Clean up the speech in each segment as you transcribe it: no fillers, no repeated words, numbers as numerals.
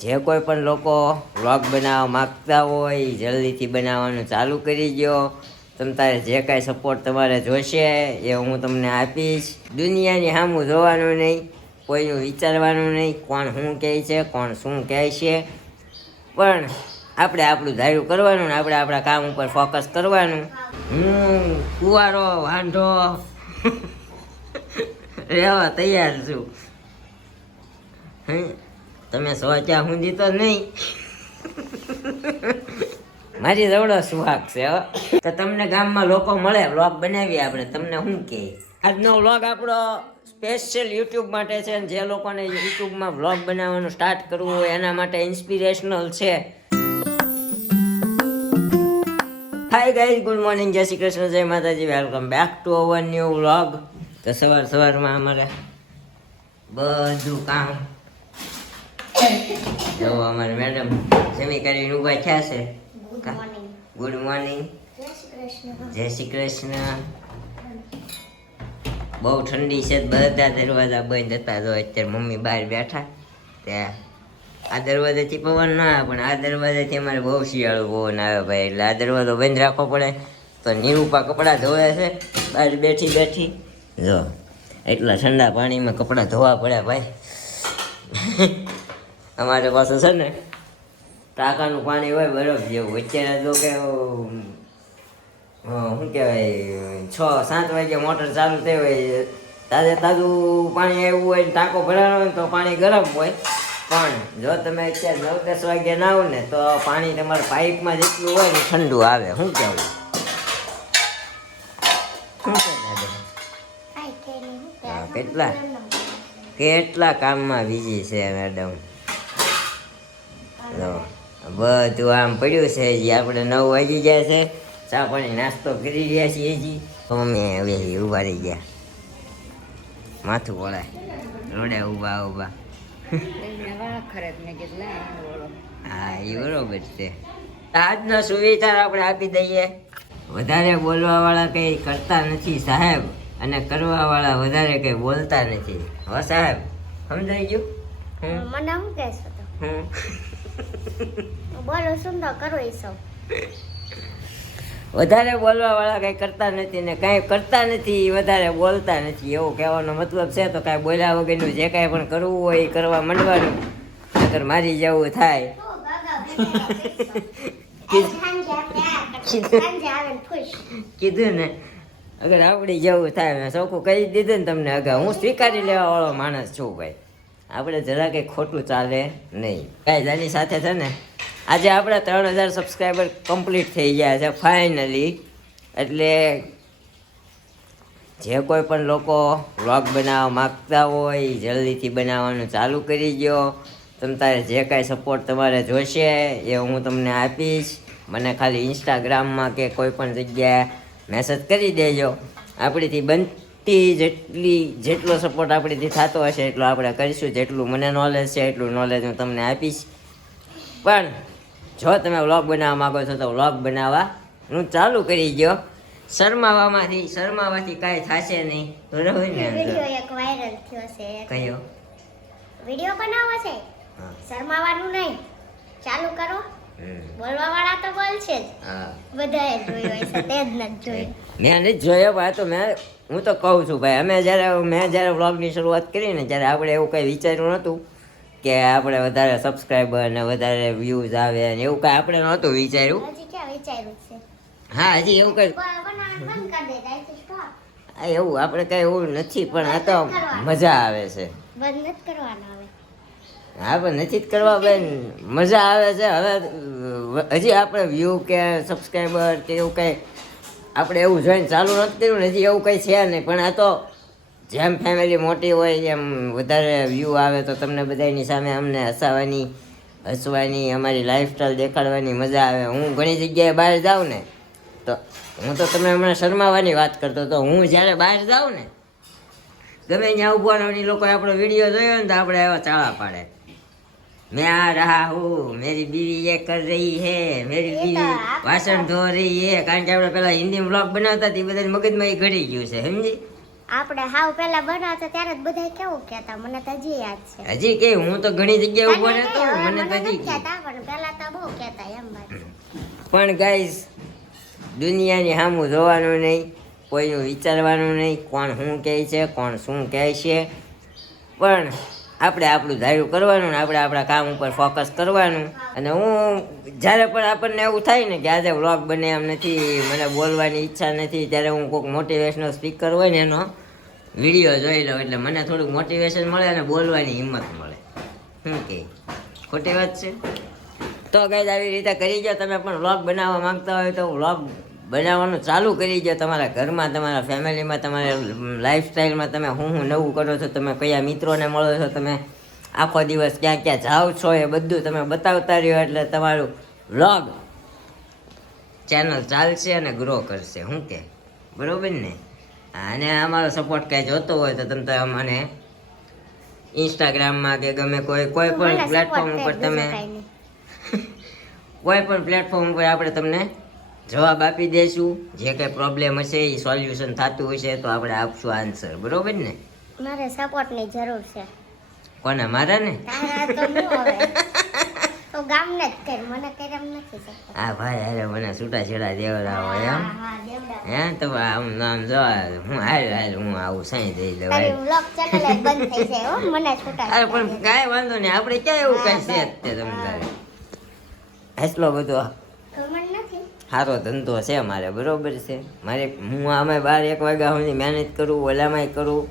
જે કોઈ પણ લોકો વ્લોગ બનાવવા માગતા હોય જલ્દીથી બનાવવાનું ચાલુ કરી દો. તમ તારે જે કાંઈ સપોર્ટ તમારે જોશે એ હું તમને આપીશ. દુનિયાની સામું જોવાનું નહીં, કોઈનું વિચારવાનું નહીં, કોણ શું કહે છે, કોણ શું કહે છે. પણ આપણે આપણું ધાર્યું કરવાનું ને આપણે આપણા કામ ઉપર ફોકસ કરવાનું. હું કુંવારો વાંઢો રહેવા તૈયાર છું. તમે સોચ્યા સુધી તો નહીં. મારી રવડો સુહાગ છે તો તમને ગામમાં લોકો મળે વ્લોગ બનાવીએ આપણે. તમને શું કહે? આજનો વ્લોગ આપણો સ્પેશિયલ યુટ્યુબ માટે છે અને જે લોકોને યુટ્યુબમાં વ્લોગ બનાવવાનું સ્ટાર્ટ કરવું હોય એના માટે ઇન્સ્પિરેશનલ છે. હાય ગાઈઝ, ગુડ મોર્નિંગ, જય શ્રી કૃષ્ણ, જય માતાજી, welcome back to our new vlog. તો સવારમાં અમારે બધું કામ જો અમારે મેડમ જમી કરીને ઊભા થયા છે. ગુડ મોર્નિંગ, જય શ્રી કૃષ્ણ. બહુ ઠંડી છે, બધા દરવાજા બંધ હતા. જો અત્યારે મમ્મી બહાર બેઠા ત્યાં આ દરવાજાથી પવન ના આવે પણ આ દરવાજાથી અમારે બહુ શિયાળો પવન આવે ભાઈ. એટલે આ દરવાજો બંધ રાખવો પડે. તો નિરૂપા કપડાં ધોવે છે બહાર બેઠી બેઠી. જો એટલા ઠંડા પાણીમાં કપડાં ધોવા પડે ભાઈ. અમારે પાસે છે ને ટાંકાનું પાણી હોય બરફ જેવું. અત્યારે જો કે શું કહેવાય 6-7 વાગે મોટર ચાલુ થઈ હોય, તાજું પાણી આવ્યું હોય ને ટાંકો ભરાનો હોય તો પાણી ગરમ હોય. પણ જો તમે અત્યારે 9-10 વાગે ના આવો ને તો પાણી તમારા પાઇપમાં જેટલું હોય ને ઠંડુ આવે. શું કહેવું? કેટલા કામમાં બીજી છે મેડમ. બધું આમ પડ્યું છે. હજી આપણે 9 વાગી ગયા છે. ચા પાણી નાસ્તો કરી રહ્યા છીએ હજી. અમે હવે ઊભા રહી ગયા, માથું વળાય રોડે ઊભા. હા એ બરોબર છે. આજનો સુવિચાર આપણે આપી દઈએ. વધારે બોલવા વાળા કઈ કરતા નથી સાહેબ, અને કરવા વાળા વધારે કઈ બોલતા નથી. હો સાહેબ, સમજાઈ ગયું? મને શું કહેશો તો? બોલો શું તો કરો એ સૌ. વધારે બોલવા વાળા કઈ કરતા નથી ને કઈ કરતા નથી, વધારે બોલતા નથી. એવું કહેવાનો મતલબ છે. તો કાંઈ બોલ્યા વગરનું જે કાંઈ પણ કરવું હોય એ કરવા માંડવાનું. નકર મારી જવું થાય. કીધું ને, અગર આવડી જવું થાય. મેં ચોખ્ખું કહી દીધું ને તમને અગર. હું સ્વીકારી લેવા વાળો માણસ છું ભાઈ. આપણે જરા કંઈ ખોટું ચાલે નહીં. કાંઈ જેની સાથે છે ને આજે આપણે 3000 સબસ્ક્રાઈબર કમ્પ્લીટ થઈ ગયા છે ફાઇનલી. એટલે જે કોઈ પણ લોકો વ્લોગ બનાવવા માગતા હોય જલ્દીથી બનાવવાનું ચાલુ કરી દો. તમ તારે જે કાંઈ સપોર્ટ તમારે જોશે એ હું તમને આપીશ. મને ખાલી ઇન્સ્ટાગ્રામમાં કે કોઈ પણ જગ્યાએ મેસેજ કરી દેજો. આપણીથી બનતી જેટલો સપોર્ટ આપણીથી થતો હશે એટલો આપણે કરીશું. જેટલું મને નોલેજ છે એટલું નોલેજ હું તમને આપીશ. પણ જો તમે વ્લોગ બનાવવા માગો છો તો વ્લોગ બનાવવાનું ચાલુ કરી દો. શરમાવાથી કાંઈ થશે નહીં. બરોબર ને? વિડિયો એક વાયરલ થયો છે. કયો વિડિયો બનાવવો છે? શરમાવાનું નહીં, ચાલુ કરો. બોલવા વાળા તો બોલશે જ. બધાએ જોયો હશે, તે જ નથી જોયું. મેં નથી જોયો ભાઈ. તો હું તો કહું છું ભાઈ, મેં જ્યારે વ્લોગની શરૂઆત કરી ને ત્યારે આપણે એવું કંઈ વિચાર્યું નહોતું કે આપણે વધારે સબસ્ક્રાઈબર ને વધારે વ્યૂઝ આવે ને એવું કાંઈ આપણે નહોતું વિચાર્યું. હજી ક્યાં વિચાર્યું છે? હા હજી એવું કંઈ એવું આપણે કંઈ એવું નથી. પણ આ તો મજા આવે છે. બંધ નથી કરવાના હવે. હા પણ નથી જ કરવા બેન, મજા આવે છે. હવે હજી આપણે વ્યૂ કે સબસ્ક્રાઈબર કે એવું કંઈ આપણે એવું જોઈને ચાલુ નથી કર્યું. હજી એવું કંઈ છે નહીં. પણ આ તો જેમ ફેમિલી મોટી હોય એમ વધારે વ્યૂ આવે તો તમને બધાની સામે અમને હસવાની અમારી લાઈફસ્ટાઈલ દેખાડવાની મજા આવે. હું ઘણી જગ્યાએ બહાર જાઉં ને તો હું તો તમને હમણાં શરમાવાની વાત કરતો હતો. હું જ્યારે બહાર જાઉં ને ગમે ત્યાં ઊભવાનો એ લોકો આપણો વિડીયો જોયો ને તો આપણે એવા ચાળા પાડે. મેં આ રહા હું, મેરી બીવી ये कर रही है, मेरी बीवी વાસણ ધો રહી है. કારણ કે આપણે પેલા હિન્દી વ્લોગ બનાવતા તે બધા મગજમાં એ ઘડી ગયું છે. સમજી? આપણે હાવ પહેલા બનાવતા ત્યારે જ બધા કેવું કહેતા, મને તો હજી યાદ છે. હજી કે હું તો ઘણી જગ્યાએ ઉભો તને રહેતો, કઈ હવે મને તો નથી હજી કહેતા, પણ પહેલા તો બહુ કહેતા એમ વાત. પણ ગાઈસ દુનિયાની સામું જોવાનું નહીં, કોઈનું વિચારવાનું નહીં, કોણ શું કહે છે, કોણ શું કહે છે. પણ આપણે આપણું ધાર્યું કરવાનું ને આપણે આપણા કામ ઉપર ફોકસ કરવાનું. અને હું જ્યારે પણ આપણને એવું થાય ને કે આજે વ્લોગ બને એમ નથી, મને બોલવાની ઈચ્છા નથી, ત્યારે હું કોઈક મોટિવેશનલ સ્પીકર હોય ને એનો વિડીયો જોઈ લઉં, એટલે મને થોડુંક મોટિવેશન મળે અને બોલવાની હિંમત મળે. શું કે ખોટી વાત છે? તો ગાઈસ આવી રીતે કરી દો. તમે પણ વ્લોગ બનાવવા માંગતા હોય તો વ્લોગ બનાવવાનું ચાલુ કરી દો. તમારા ઘરમાં, તમારા ફેમિલીમાં, તમારા લાઈફસ્ટાઈલમાં તમે શું નવું કરો છો, તમે કયા મિત્રોને મળો છો, તમે આખો દિવસ ક્યાં ક્યાં જાઓ છો, એ બધું તમે બતાવતા રહ્યો એટલે તમારું વ્લોગ ચેનલ ચાલશે અને ગ્રો કરશે. શું કે બરોબર ને? અને અમારો સપોર્ટ કાંઈ જોતો હોય તો તમે મને ઇન્સ્ટાગ્રામમાં કે ગમે કોઈ પણ પ્લેટફોર્મ ઉપર તમે કોઈ પણ પ્લેટફોર્મ ઉપર આપણે તમને જવાબ આપી દઈશું. જે કંઈ પ્રોબ્લેમ હશે એ સોલ્યુશન થતું હશે તો આપણે આપશું આન્સર. બરોબર ને? મારે સપોર્ટની જરૂર છે. કોને? મારા ને? તારા તો હું હવે તો ગામને જ કર, મને કર એમ નથી શકતો. હા ભાઈ, અરે મને છૂટાછેડા દેવડાવો એમ? હા દેવડા. હે તો આમ નામ જો હું હાલ હું આવું સાઈ દઈ તારી લેવાય. વ્લોગ ચેનલ જ બંધ થઈ જાય હો, મને છૂટા. અરે પણ કાંઈ વાંધો નહીં, આપણે ક્યાં એવું કાંઈ છે જ તે તમને એટલો બધો ખબર નથી. સારો ધંધો છે મારે. બરોબર છે? મારે હું આમે 12-1 વાગ્યા સુધી મહેનત કરું, ઓલામાંય કરું.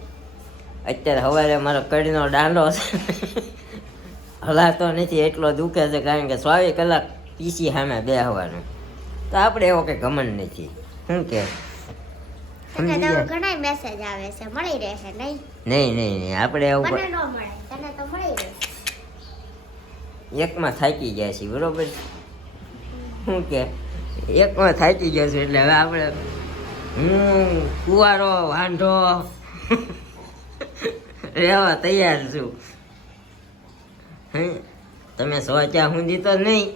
અત્યારે સવારે મારો કડીનો દાંડો છે હલાતો નથી, એટલો દુખે છે, કારણ કે 24 કલાક પીસી સામે બેસવાનું. તો આપણે એવો કે ઘમંડ નથી. શું કે તને તો ઘણા મેસેજ આવે છે, મળી રહેશે નહીં? નહીં આપણે એવું મને ન મળે, તને તો મળી રહેશે. એકમાં થાકી ગયા છીએ. બરોબર? શું કે એકમાં થાકી ગયા છું એટલે હવે આપણે હું કુવારો વાંઢો રહેવા તૈયાર છું. તમે સોચ્યા સુધી તો નહીં.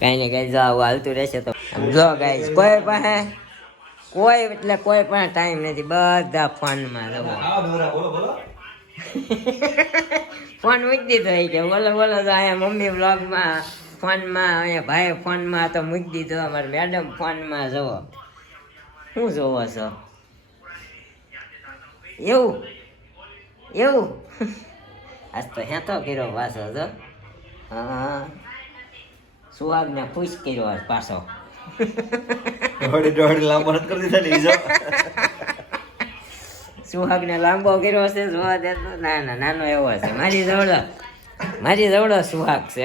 કાંઈ ને કાંઈ જો આવું હાલતું રહેશે તો જો ગાઈસ કોઈ પાસે કોઈ પણ ટાઈમ નથી, બધા ફોનમાં ફોન મૂકી દીધો હોય કે બોલો તો અહીંયા મમ્મી વ્લોગમાં ફોનમાં, અહીંયા ભાઈ ફોનમાં તો મૂકી દીધો, અમારે મેડમ ફોનમાં જોવો. શું જોવો છો? એવું આજ તો હેતો કર્યો પાછો તો. હા સુહાગને ખુશ કર્યો આજ પાછો. લાંબો નથી કરી દીધા ને સુહાગને લાંબો કર્યો છે, જોવા દેતો. ના નાનો એવો છે. મારી જવડો સુહાગ છે.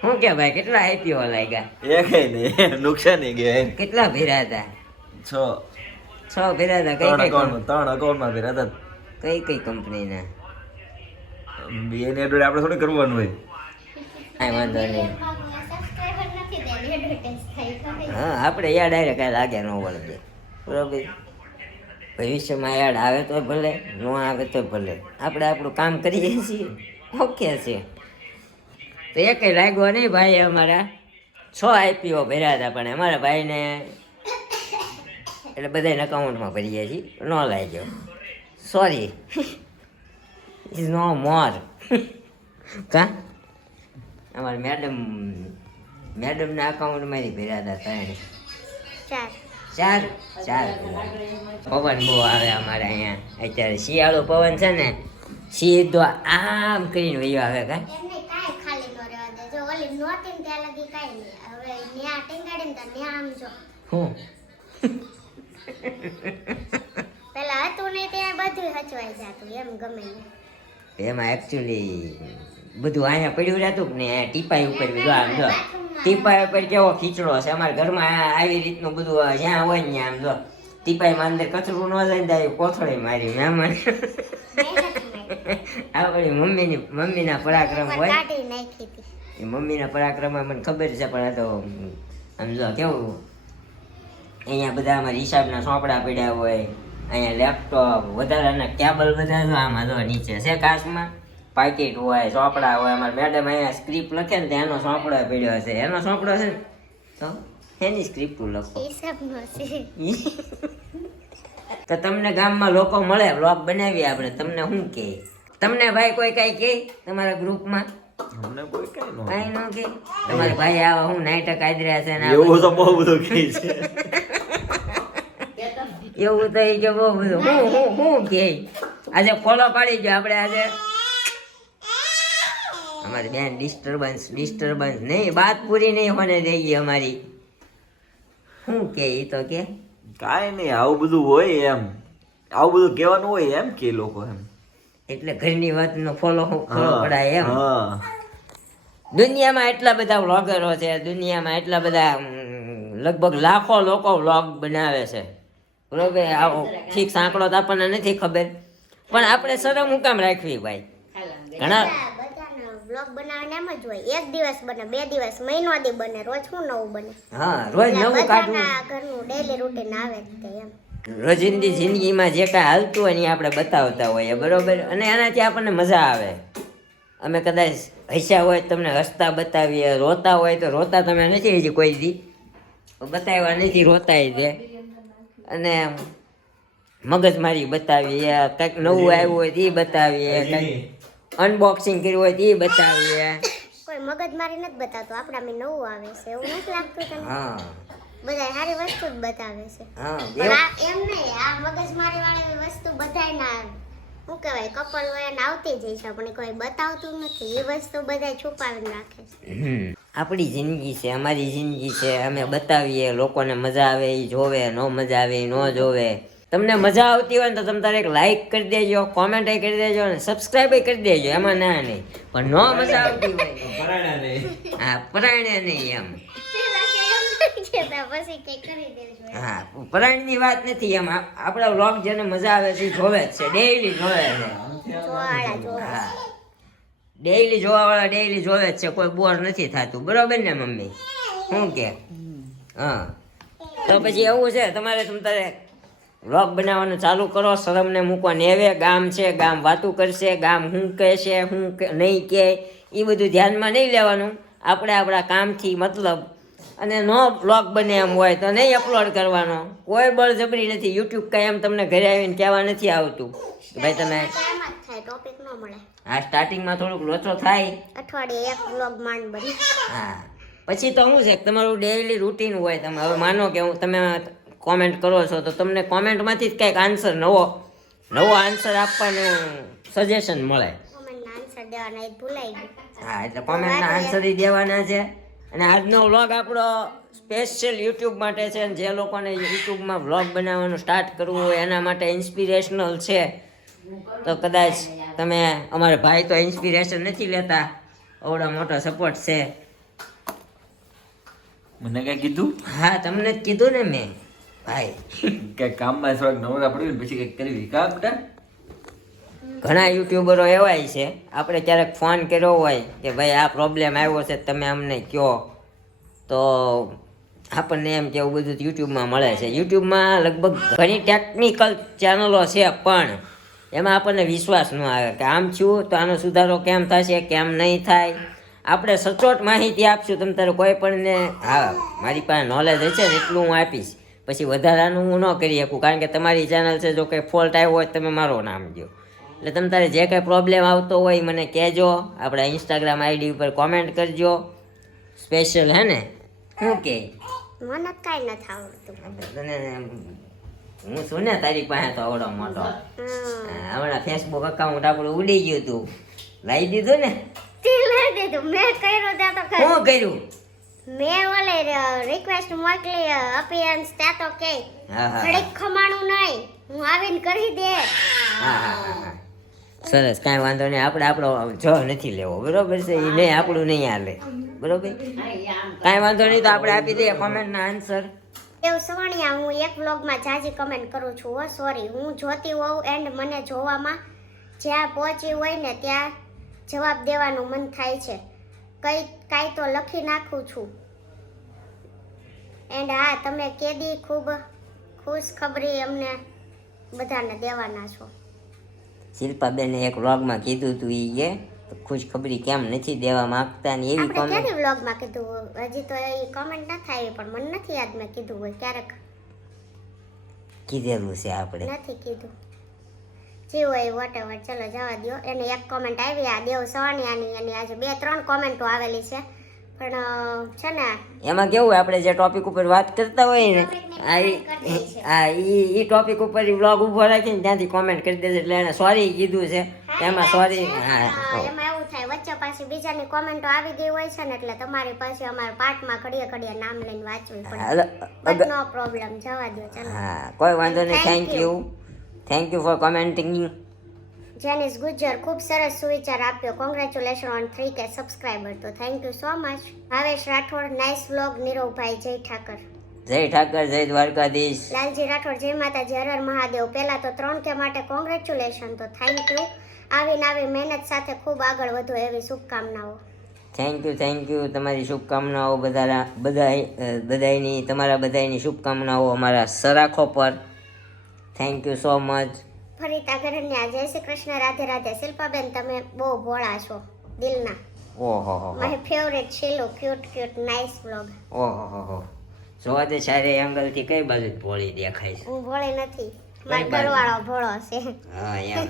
શું કે ભાઈ, કેટલા આઈપીઓ લાગ્યા? એકેય નહીં, નુકસાન ગયા. કેટલા ભેરા હતા? 6 ભેરા હતા. ત્રણ અકાઉન્ટમાં ભેરા હતા. કઈ કંપનીના? એને એડવર્ટાઈઝ આપણે થોડી કરવાનું હોય. કાંઈ વાંધો નહીં. સબસ્ક્રાઇબર નથી દે, એડવર્ટાઇઝ થઈ તો. હા આપણે યાદ આવે કાંઈ લાગે ન વળગે. બરોબર? ભવિષ્યમાં યાદ આવે તો ભલે, ન આવે તો ભલે, આપણે આપણું કામ કરીએ છીએ. ઓકે છે. તો એ કંઈ લાગ્યો નહીં ભાઈ. અમારા 6 આઈપીઓ ભર્યા હતા, પણ અમારા ભાઈને એટલે બધાને અકાઉન્ટમાં ભરીએ છીએ. ન લાગ્યો, સોરી, ઇઝ નો મોર. કા અમારા મેડમના અકાઉન્ટમાં ભર્યા હતા 3. 4 પવન બહુ આવે અમારે અહીંયા. અત્યારે શિયાળો પવન છે ને, સીધો આમ કરીને વયો આવે. કા એમને કાંઈ ખાલી ન રહેવા દે. જો ઓલી નહોતી ને ત્યાં લગી કાંઈ નહીં. હવે ન્યા ટીંગાડીને તો ન્યા આમ જો. હું પેલા હતું ને ત્યાં બધું હચવાઈ જતું, એમ ગમે ને. એમાં એકચ્યુઅલી બધું અહીંયા પડ્યું રહેતું ને ટીપાઈ ઉપર જો આમ જો ટીપાઈ ઉપર કેવો ખીચડો છે. અમારા ઘરમાં આવી રીતનું બધું જ્યાં હોય ને આમ જો ટીપાઈમાં અંદર કચરું ન જાય ને આવી કોથળી મારી મહેમાન. આપણી મમ્મીના પરાક્રમ હોય. કાઢી નાખી હતી. એ મમ્મીના પરાક્રમમાં મને ખબર છે, પણ આ તો આમ જો કેવું અહીંયા બધા અમારા હિસાબના ચોપડા પડ્યા હોય, અહીંયા લેપટોપ, વધારાના કેબલ બધા જો આમાં જો નીચે છે કાચમાં. પાકીટ હોય, ચોપડા હોય. અમારે મેડમ અહીંયા સ્ક્રિપ્ટ લખે ને તો એનો ચોપડો પડ્યો છે. એનો ચોપડો છે ને તો એની સ્ક્રિપ્ટ લખો. હિસાબનો છે. તો તમને ગામમાં લોકો મળે, વ્લોગ બનાવીએ આપણે, તમને શું કહે? તમને ભાઈ કોઈ કઈ કહે તમારા ગ્રુપમાં? અમને કોઈ કઈ ન કઈ ન કહે? તમારે ભાઈ આવા હું નાટક આદર્યા છે ને આ એવું તો બહુ બધું કહે છે. એવું તો કે બહુ બધું હું કે આજે ફોલો પાડી ગયો આપણે. આજે અમારી બેન ડિસ્ટર્બન્સ નહીં, બાત પૂરી નહીં હોને દેગી અમારી. શું કે ઈ તો કે કાંઈ નહીં, આવું બધું હોય એમ, આવું બધું કહેવાનું હોય એમ કે લોકો એમ. એટલે ઘરની વાતનો ફોલો પડાય એમ. હા. દુનિયામાં એટલા બધા વ્લોગરો છે, દુનિયામાં એટલા બધા લગભગ લાખો લોકો વ્લોગ બનાવે છે, બરોબર? આવો ઠીક આંકડો તો આપણને નથી ખબર, પણ આપણે શરમ હું કામ રાખવી ભાઈ? ઘણા બધાનો વ્લોગ બનાવને એમ જ હોય, એક દિવસ બને, 2 દિવસ, મહિનો દી બને, રોજ શું નવું બને. હા, રોજ નવું કાઢવું. બધાના ઘરનું ડેઈલી રૂટીન આવે જ તે એમ. રોજિંદી જિંદગીમાં જે કાંઈ હાલતું હોય ને એ આપણે બતાવતા હોઈએ, બરોબર? અને એનાથી આપણને મજા આવે. અમે કદાચ હસ્યા હોય તમને હસતા બતાવીએ, રોતા હોય તો રોતા તમે નથી હજી કોઈ દી બતાવ્યા નથી, રોતાય છે. અને મગજમારી બતાવીએ, કંઈક નવું આવ્યું હોય તો એ બતાવીએ, કંઈક અનબોક્સિંગ કર્યું હોય તો એ બતાવીએ. કોઈ મગજમારી નથી બતાવતો, આપણામાં નવું આવે છે એવું નથી લાગતું તને? હા બધા સારી વસ્તુ જ બતાવે છે. હા, પણ આ એમ નહીં, આ મગજમારી વાળી વસ્તુ બધાય ના શું કહેવાય કપલ હોય ને આવતી જ છે, પણ કોઈ બતાવતું નથી. એ વસ્તુ બધા છુપાવીને રાખે છે. આપણી જિંદગી છે, અમારી જિંદગી છે, અમે બતાવીએ, લોકોને મજા આવે એ જોવે, નો મજા આવે એ ન જોવે. તમને મજા આવતી હોય ને તો તમે તારે એક લાઈક કરી દેજો, કોમેન્ટ કરી દેજો અને સબસ્ક્રાઈબ કરી દેજો, એમાં ના નહીં. પણ નો મજા આવતી હોય હા, પરાયણે નહીં એમ. પછી કઈ કરી દેજો. હા, પરાયણની વાત નથી એમ. આપણા વ્લોગ જેને મજા આવે છે એ જોવે જ છે, ડેઈલી જોવે છે. જોવાળા જોવે. હા, ડેઈલી જોવાવાળા ડેઈલી જોવે જ છે, કોઈ બોર નથી થતું, બરોબર ને મમ્મી? શું કે? હા, તો પછી એવું છે, તમારે તમારે વ્લોગ બનાવવાનું ચાલુ કરો, શરમને મૂકો નેવે. ગામ છે, ગામ વાતું કરશે, ગામ શું કહે છે, શું નહીં કહે એ બધું ધ્યાનમાં નહીં લેવાનું. આપણે આપણા કામથી મતલબ. અને નો વ્લોગ બને એમ હોય તો નહીં અપલોડ કરવાનો, કોઈ બળજબરી નથી. યુટ્યુબ કાંઈ એમ તમને ઘરે આવીને કહેવા નથી આવતું ભાઈ તમે એમ જ થાય, ટોપિક ન મળે. હા, સ્ટાર્ટિંગમાં થોડુંક લોચો થાય, અઠવાડિયે એક વ્લોગ માંડ બને. હા. પછી તો શું છે કે તમારું ડેઈલી રૂટીન હોય. તમે હવે માનો કે તમે કોમેન્ટ કરો છો તો તમને કોમેન્ટમાંથી જ કંઈક આન્સર નવો આન્સર આપવાનું સજેશન મળે. કોમેન્ટના આન્સર દેવાના એ ભૂલાઈ ગયું. હા, એટલે કોમેન્ટના આન્સર જ દેવાના છે. અને આજનો વ્લોગ આપણો સ્પેશિયલ યુટ્યુબ માટે છે, અને જે લોકોને યુટ્યુબમાં વ્લોગ બનાવવાનું સ્ટાર્ટ કરવું હોય એના માટે ઇન્સ્પિરેશનલ છે. તો કદાચ તમે અમારા ભાઈ તો ઇન્સ્પિરેશન નથી લેતા, આવડો મોટો સપોર્ટ છે. મને કઈ કીધું? હા, તમને જ કીધું ને મેં ભાઈ. કઈ કામમાં થોડાક નવરા પડ્યું ને પછી કઈક કરવી કામ બેટા. ઘણા યુટ્યુબરો એવાય છે, આપણે ક્યારેક ફોન કર્યો હોય કે ભાઈ આ પ્રોબ્લેમ આવ્યો છે તમે અમને કહો, તો આપણને એમ કે એવું બધું યુટ્યુબમાં મળે છે. યુટ્યુબમાં લગભગ ઘણી ટેકનિકલ ચેનલો છે, પણ એમાં આપણને વિશ્વાસ ન આવે કે આમ થયું તો આનો સુધારો કેમ થશે, કેમ નહીં થાય. આપણે સચોટ માહિતી આપશું તમે તારે કોઈ પણને. હા, મારી પાસે નોલેજ હશે ને એટલું હું આપીશ, પછી વધારાનું હું ન કરી શકું, કારણ કે તમારી ચેનલ છે, જો કંઈ ફોલ્ટ આવ્યો હોય તમે મારો નામ દો. એટલે તમે તારે જે કંઈ પ્રોબ્લેમ આવતો હોય મને કહેજો, આપણા ઇન્સ્ટાગ્રામ આઈડી ઉપર કોમેન્ટ કરજો. સ્પેશિયલ હે ને? શું કે મને કાંઈ નથી આવડતું. તને હું છું ને તારી પાસે તો આવડો મોટો. હમણાં ફેસબુક અકાઉન્ટ આપણું ઉડી ગયું હતું, લાવી દીધું ને? તે લઈ દીધું. મેં કર્યું ત્યાં તો ખરું. શું કર્યું? મેં ઓલે રિક્વેસ્ટ મોકલી અપિયન્સ ત્યાં તો કે હા હા ઘડીક ખમાણું નહીં, હું આવીને કરી દે. હા. સરસ, કાંઈ વાંધો નહીં. આપણે આપણો જો નથી લેવો, બરોબર છે? એ નહીં, આપણું નહીં હાલે, બરોબર? કાંઈ વાંધો નહીં, તો આપણે આપી દઈએ કોમેન્ટના આન્સર. એવું સવણિયા, હું એક વ્લોગમાં જાજી કમેન્ટ કરું છું. હો સોરી, હું જોતી હોઉં એન્ડ મને જોવામાં જ્યાં પહોંચી હોય ને ત્યાં જવાબ દેવાનું મન થાય છે. કાંઈ તો લખી નાખું છું. એન્ડ હા, તમે કેદી ખૂબ ખુશ ખબરી અમને બધાને દેવાના છો. શિલ્પાબેને એક વ્લોગમાં કીધું હતું એ કે ખુશખબરી કેમ નથી દેવા માંગતા ને એવી આપણે કોમેન્ટ ક્યારે વ્લોગમાં કીધું હજી તો એ કોમેન્ટ ન થાય પણ મને નથી યાદ મેં કીધું હોય ક્યારેક કીધેલું છે આપણે. નથી કીધું જે હોય વોટેવર ચલો જવા દો. એને એક કોમેન્ટ આવી આ દેવ સવાણિયાની એની આજે 2-3 કોમેન્ટો આવેલી છે પણ છે ને એમાં કેવું આપણે જે ટોપિક ઉપર વાત કરતા હોય ને એ ટોપિક ઉપર વ્લોગ ઉભો રાખીને ત્યાંથી કોમેન્ટ કરી દેશે એટલે એને સોરી કીધું છે એમાં સોરી. એમાં એવું થાય વચ્ચે પાછી બીજાની કોમેન્ટો આવી ગઈ હોય છે ને એટલે તમારી પાસે અમારા પાઠમાં ઘડીએ નામ લઈને વાંચવું પડે. નો પ્રોબ્લેમ જવા દો ચલો. હા કોઈ વાંધો નહીં. Thank you for commenting. Jenis Gujjar ખૂબ સરસ સુવિચાર આપ્યો. Congratulation on 3K subscriber. તો thank you so much. Bhavesh Rathod nice vlog. નીરવભાઈ જય ઠાકર. જય ઠાકર જય દ્વારકાધીશ. લાલજી રાઠોડ જય માતાજી હર હર મહાદેવ. પહેલા તો 3K માટે કોંગ્રેચ્યુલેશન. તો થેન્ક યુ. આવી મહેનત સાથે ખૂબ આગળ વધો એવી શુભકામનાઓ. થેન્ક યુ તમારી શુભકામનાઓ બધાની તમારા બધાની શુભકામનાઓ અમારા સરાખો પર. Thank you so much. ફરીતા ઘરન્યા જય શ્રી કૃષ્ણ રાધે રાધે. શિલ્પાબેન તમે બહુ ભોળા છો દિલના. ઓહો માય ફેવરેટ શીલો ક્યુટ નાઇસ વ્લોગ. ઓહો જોવા દે સારી એંગલ થી કઈ બાજુ ભોળી દેખાય છે. હું ભોળી નથી, મારો ઘરવાળો ભોળો છે. હા યાર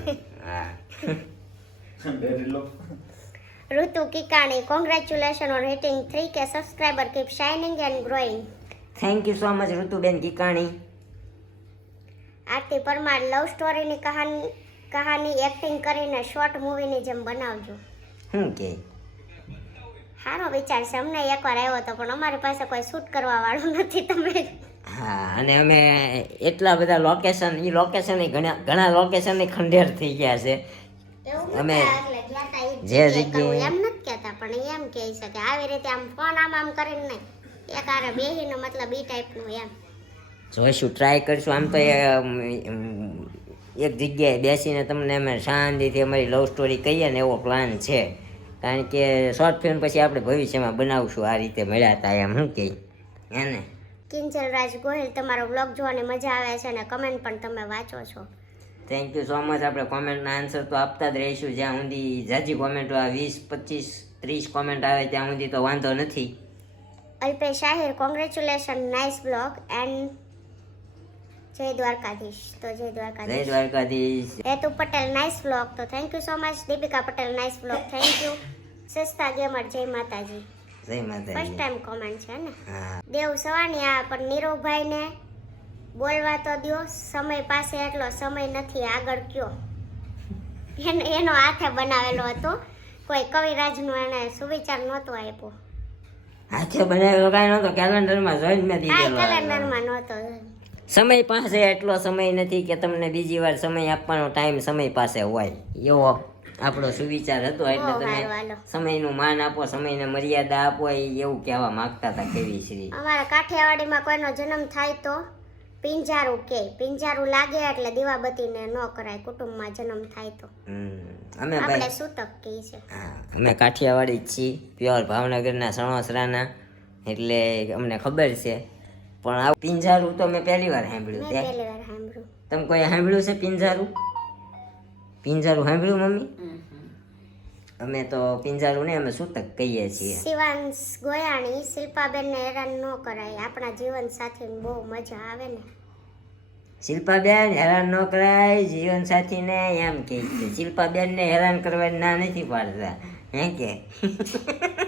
હા. Ritu Kikani congratulation on hitting 3K subscriber. Keep shining and growing. Thank you so much ઋતુબેન કિકાણી. આરતી પરમાર લવ સ્ટોરીની કહાની એક્ટિંગ કરીને શોર્ટ મૂવીની જેમ બનાવજો. શું કે સારો વિચાર છે. અમને એકવાર આવ્યો હતો પણ અમારી પાસે કોઈ શૂટ કરવા વાળું નથી. તમે હા અને અમે એટલા બધા લોકેશન ઘણા લોકેશન ખંડેર થઈ ગયા છે. અમે જે જગ્યાએ એમ નથી કહેતા પણ એમ કહે છે કે આવી રીતે આમ ફોન આમ કરીને નહીં એક આરે બેહીનો મતલબ ઈ ટાઈપનું એમ જોઈશું, ટ્રાય કરશું. આમ તો એક જગ્યાએ બેસીને તમને અમે શાંતિથી અમારી લવ સ્ટોરી કહીએ ને એવો પ્લાન છે. કારણ કે શોર્ટ ફિલ્મ પછી આપણે ભવિષ્યમાં બનાવશું આ રીતે મળ્યા હતા એમ. શું કહે હે ને? કિંજલ રાજ ગોહિલ તમારો બ્લોગ જોવાની મજા આવે છે અને કમેન્ટ પણ તમે વાંચો છો. Thank you so much. આપણે કોમેન્ટના આન્સર તો આપતા જ રહીશું જ્યાં સુધી જાજી કોમેન્ટો 20, 25, 30 કોમેન્ટ આવે ત્યાં સુધી તો વાંધો નથી. Alpesh Ahir congratulation nice blog and જય દ્વારકાધીશ. તો જય દ્વારકાધીશ. હેતુ પટેલ નાઇસ બ્લોગ. તો thank you so much. Deepika Patel nice blog. Thank you. સસ્તા ગેમર જય માતાજી. ફર્સ્ટ ટાઈમ કોમેન્ટ છે ને. દેવ સવાણિયા પણ નીરવભાઈને બોલવા તો દો. સમય પાસે એટલો સમય નથી આગળ કયો. એનો હાથે બનાવેલો હતો. કોઈ કવિરાજનો એને સુવિચાર નહોતો આપ્યો. હાથે બનાવેલો કાંઈ નહોતો, કેલેન્ડરમાં જોઈને મેં દીધેલો. કેલેન્ડરમાં નહોતો. સમય પાસે એટલો સમય નથી કે તમને બીજી વાર સમય આપવાનો ટાઈમ સમય પાસે હોય એવો આપણો સુવિચાર હતો. એટલે તમે સમયનું માન આપો, સમયને મર્યાદા આપો એવું કહેવા માંગતા હતા કેવી શ્રી. અમારા કાઠિયાવાડીમાં કોઈનો જન્મ થાય તો પિંજારું કે પિંજારું લાગે એટલે દીવાબત્તીને ન કરાય. કુટુંબમાં જન્મ થાય તો આપણે સૂતક કહી છે. અમે કાઠિયાવાડી જ છીએ, પ્યોર ભાવનગરના સણોસરાના, એટલે અમને ખબર છે. પણ આ પિંજારું તો મેં પહેલી વાર સાંભળ્યું. તમે કોઈ સાંભળ્યું છે પિંજારું? પિંજારું સાંભળ્યું મમ્મી? અમે તો પિંજારું ને અમે સૂતક કહીએ છીએ. શિવાંશ ગોયાણી શિલ્પાબેનને હેરાન ન કરાય. આપણા જીવન સાથીને બહુ મજા આવે ને. શિલ્પાબેન હેરાન ન કરાય જીવન સાથીને એમ કે શિલ્પાબેનને હેરાન કરવાની ના નથી પાડતા. હે કે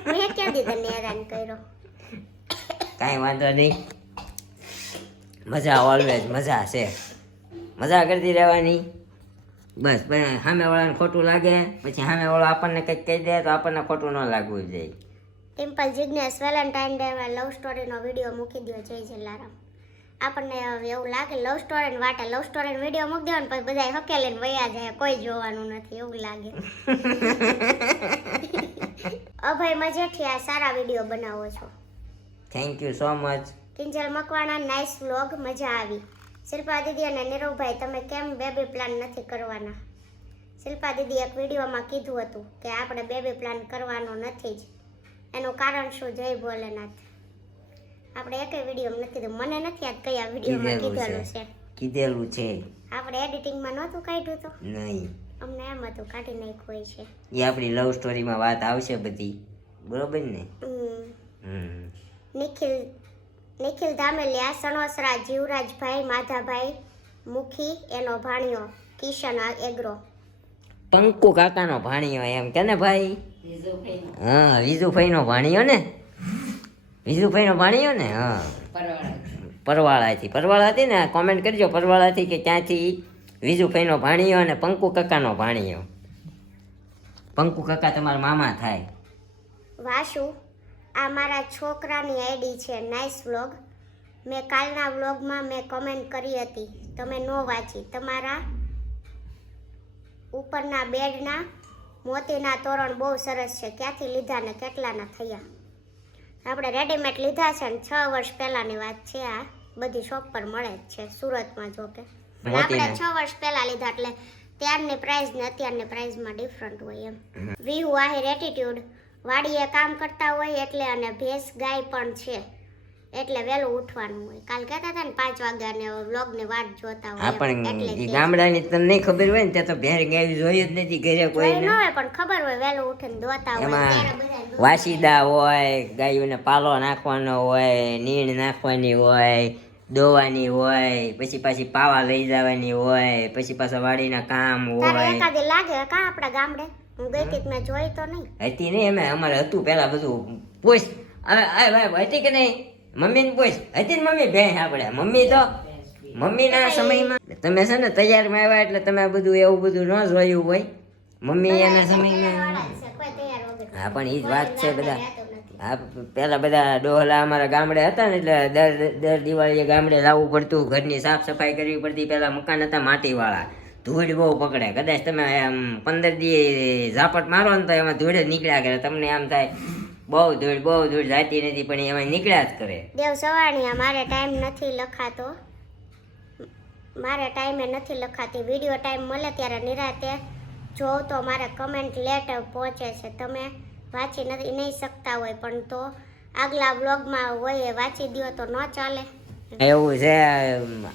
મેં ક્યાં તને હેરાન કર્યો? કાંઈ વાંધો નહીં. મજા ઓલવેઝ મજા છે. મજા કરતી રહેવાની બસ. સામેવાળાને ખોટું લાગે પછી સામેવાળો આપણને કંઈક કહી દે તો આપણને ખોટું ન લાગવું જોઈએ. ટિમ્પલ જિજ્ઞેશ વેલેન્ટાઇન ડે લવ સ્ટોરીનો વિડીયો મૂકી દો. જય જલારામ. આપણને એવું લાગે લવ સ્ટોરીને વાટે લવ સ્ટોરીનો વિડીયો મૂકી દો ને પછી બધા હકેલીને વયા જાય, કોઈ જોવાનું નથી એવું લાગે. અભય મજેઠિયા સારા વિડીયો બનાવો છો. Thank you so much. Kinjal Makwana nice vlog મજા આવી. શિલ્પા દીદી અને નીરવભાઈ તમે કેમ બેબી પ્લાન નથી કરવાના? શિલ્પા દીદી એક વિડીયોમાં કીધું હતું કે આપણે બેબી પ્લાન કરવાનો નથી જ. એનું કારણ શું? જય ભોલેનાથ. આપણે એકેય વિડીયો નથી કીધું. મને નથી યાદ કયા વિડીયોમાં કીધેલું છે. કીધેલું છે. આપણે એડિટિંગમાં નહોતું કાઢ્યું તો નહીં. અમને એમ હતું કાઢી નાખ્યું છે. એ આપણી લવ સ્ટોરીમાં વાત આવશે બધી, બરોબર ને? હમ. નિખિલ ધામેલિયા, સણોસરા, જીવરાજભાઈ, માધાભાઈ મુખી, એનો ભાણિયો કિશન એગ્રો. પંકુ કાકાનો ભાણિયો એમ કે ને ભાઈ? હા, વિજુભાઈનો ભાણિયો ને? વિજુભાઈનો ભાણિયો ને? હા, પરવાળા હતી ને? કોમેન્ટ કરજો પરવાળાથી કે ક્યાંથી વિજુભાઈનો ભાણિયો અને પંકુ કાકાનો ભાણિયો. પંકુ કાકા તમારા મામા થાય. વાસુ, આ મારા છોકરાની આઈડી છે, નાઇસ વ્લોગ. મેં કાલના વ્લોગમાં મેં કમેન્ટ કરી હતી, તમે નો વાંચી. તમારા ઉપરના બેડના મોતીના તોરણ બહુ સરસ છે, ક્યાંથી લીધા ને કેટલાના થયા? આપણે રેડીમેડ લીધા છે ને 6 વર્ષ પહેલાની વાત છે. આ બધી શોપ પર મળે જ છે સુરતમાં, જો કે આપણે 6 વર્ષ પહેલા લીધા, એટલે ત્યારની પ્રાઇસ ને અત્યારની પ્રાઇસમાં ડિફરન્ટ હોય એમ. વિહુ આહિર એટીટ્યુડ, વાડીએ કામ કરતા હોય એટલે, અને ભેંસ ગાય પણ છે એટલે વહેલું ઉઠવાનું હોય. કાલ કહેતા હતા ને 5 વાગ્યાને વ્લોગની વાટ જોતા હોય. હા, પણ એ ગામડાની તમને નહીં ખબર હોય ને ત્યાં તો ભેર ગાય જોઈ જ નથી ઘરે કોઈ ન હોય, પણ ખબર હોય વહેલું ઉઠીને દોતા હોય ત્યારે બધા વાસીદા હોય, ગાયોને પાલો નાખવાનો હોય, નીણ નાખવાની હોય, દોવાની હોય, પછી પાછી પાવા લઈ જવાની હોય, પછી પાછા વાડીના કામ તારે હોય. એકાદી લાગે કા આપણા ગામડે? હું ગઈ હતી મેં જોઈ તો નહીં. હતી નહીં, અમે અમારે હતું પેલા બધું. પૂછ હવે હતી કે નહીં? મમ્મીને પૂછ, હતી ને મમ્મી ભેંસ આપણે? મમ્મી તો મમ્મીના સમયમાં તમે છે ને તૈયારમાં આવ્યા એટલે તમે બધું એવું બધું ન જોયું હોય. મમ્મી એના સમયમાં. કોઈ તૈયાર વગર હા, પણ એ જ વાત છે બધા. હા, પેલા બધા ડોહલા અમારા ગામડે હતા ને એટલે દર દિવાળીએ ગામડે લાવવું પડતું, ઘરની સાફ સફાઈ કરવી પડતી. પેલા મકાન હતા માટીવાળા, ધૂળ બહુ પકડે. કદાચ તમે આમ 15 દી ઝાપટ મારો ને તો એમાં ધૂળ જ નીકળ્યા કરે. તમને આમ થાય બહુ ધૂળ જાતી નથી, પણ એમાં નીકળ્યા જ કરે. દેવ સવાણિયા, મારે ટાઈમ નથી લખાતો, મારે ટાઈમે નથી લખાતી. વિડીયો ટાઈમ મળે ત્યારે નિરાતે જોઉં તો મારે કમેન્ટ લેટ પહોંચે છે. તમે વાંચી નથી નહીં શકતા હોય પણ તો આગલા વ્લોગમાં હોય એ વાંચી દો તો ન ચાલે. એવું છે.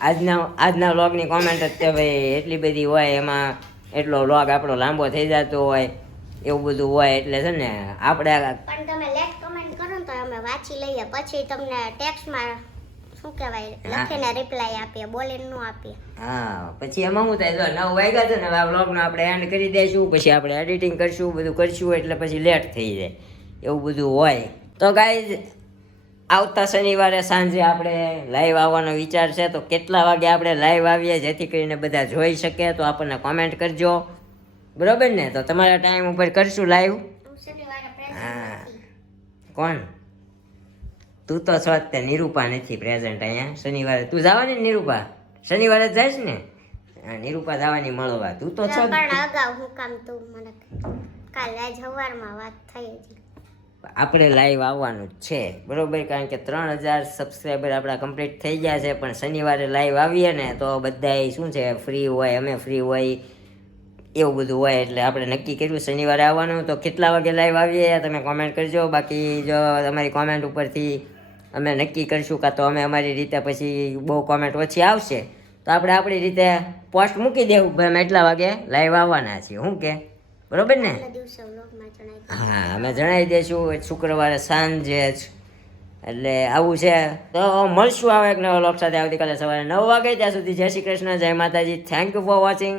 આજના વ્લોગની કોમેન્ટ જ તે ભાઈ એટલી બધી હોય, એમાં એટલો વ્લોગ આપણો લાંબો થઈ જતો હોય, એવું બધું હોય. એટલે છે ને આપણે પણ તમે લેટ કમેન્ટ કરો ને તો અમે વાંચી લઈએ, પછી તમને ટેક્સ્ટમાં શું કહેવાય લખીને રિપ્લાય આપીએ, બોલીને ન આપીએ. હા, પછી એમાં શું થાય, જો 9 વાગ્યા છે ને, હવે આ વ્લોગનો આપણે એન્ડ કરી દઈશું, પછી આપણે એડિટિંગ કરશું, બધું કરશું, એટલે પછી લેટ થઈ જાય, એવું બધું હોય. તો ગાઈઝ, આવતા શનિવારે સાંજે આપણે લાઈવ આવવાનો વિચાર છે. તો કેટલા વાગે આપણે લાઈવ આવીએ જેથી કરીને બધા જોઈ શકે, તો આપણને કોમેન્ટ કરજો, બરોબર ને? તો તમારા ટાઈમ ઉપર કરશું લાઈવ. હા, કોણ? તું તો છો તે, નિરૂપા નથી પ્રેઝન્ટ અહીંયા શનિવારે. તું જવાની ને નિરૂપા? શનિવારે જ જઈશ ને? હા, નિરૂપા જવાની મળવા. તું તો છો. પણ અગાઉ હું કામ તું મને કાલે આજ સવારમાં વાત થઈ હતી. આપણે લાઈવ આવવાનું જ છે, બરોબર? કારણ કે 3000 સબસ્ક્રાઈબર આપણા કમ્પ્લીટ થઈ ગયા છે. પણ શનિવારે લાઈવ આવીએ ને તો બધાય શું છે, ફ્રી હોય, અમે ફ્રી હોય, એવું બધું હોય. એટલે આપણે નક્કી કર્યું શનિવારે આવવાનું. તો કેટલા વાગે લાઈવ આવીએ તમે કોમેન્ટ કરજો. બાકી જો તમારી કોમેન્ટ ઉપરથી અમે નક્કી કરશું, કાં તો અમે અમારી રીતે, પછી બહુ કોમેન્ટ ઓછી આવશે તો આપણે આપણી રીતે પોસ્ટ મૂકી દેવું ભાઈ અમે એટલા વાગે લાઈવ આવવાના છીએ. શું કે બરોબર ને? હા, અમે જણાવી દઈશું શુક્રવારે સાંજે જ. એટલે આવું છે. તો મળશું આવે એક નવા વ્લોગ સાથે આવતીકાલે સવારે 9 વાગે. ત્યાં સુધી જય શ્રી કૃષ્ણ, જય માતાજી. Thank you for watching.